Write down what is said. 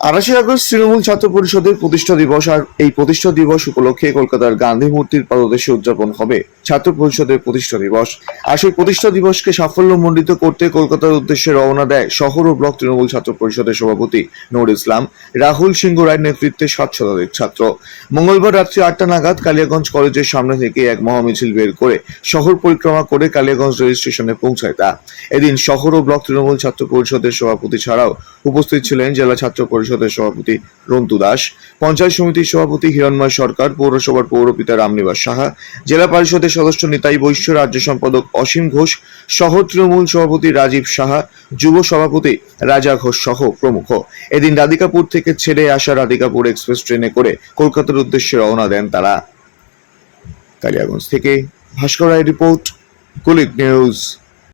আঠাশে আগস্ট তৃণমূল ছাত্র পরিষদের প্রতিষ্ঠা দিবস আর এই প্রতিষ্ঠা দিবস উপলক্ষে কলকাতার গান্ধী মূর্তির পাদদেশে উদযাপন হবে ছাত্র পরিষদের প্রতিষ্ঠা দিবস। আর সেই প্রতিষ্ঠা দিবসকে সাফল্য সাফল্যমণ্ডিত করতে কলকাতার উদ্দেশ্যে রওনা দেয় শহর ও ব্লক তৃণমূল ছাত্র পরিষদের সভাপতি নুর ইসলাম। রাহুল সিংহ রায়ের নেতৃত্বে সাত শতাধিক ছাত্র। মঙ্গলবার রাত্রি আটটা নাগাদ কালিয়াগঞ্জ কলেজের সামনে থেকে এক মহামিছিল বের করে শহর পরিক্রমা করে কালিয়াগঞ্জ রেল স্টেশনে পৌঁছায় তা। এদিন শহর ও ব্লক তৃণমূল ছাত্র পরিষদের সভাপতি ছাড়াও উপস্থিত ছিলেন জেলা ছাত্র পরিষদের সভাপতি রন্তু দাস, পঞ্চায়েত সমিতির সভাপতি হিরণময় সরকার, পৌরসভার পৌরপিতা রামনিবাস সাহা, জেলা পরিষদের সদস্য নিতাই বৈশ্য, রাজ্য সম্পাদক অসীম ঘোষ, শহর তৃণমূল সভাপতি রাজীব সাহা, যুব সভাপতি রাজা ঘোষ সহ প্রমুখ। এদিন রাধিকাপুর থেকে ছেড়ে আসা রাধিকাপুর এক্সপ্রেস ট্রেনে করে কলকাতার উদ্দেশ্যে রওনা দেন তারা। কালিয়াগঞ্জ থেকে ভাস্কর রায় রিপোর্ট কুলিক নিউজ।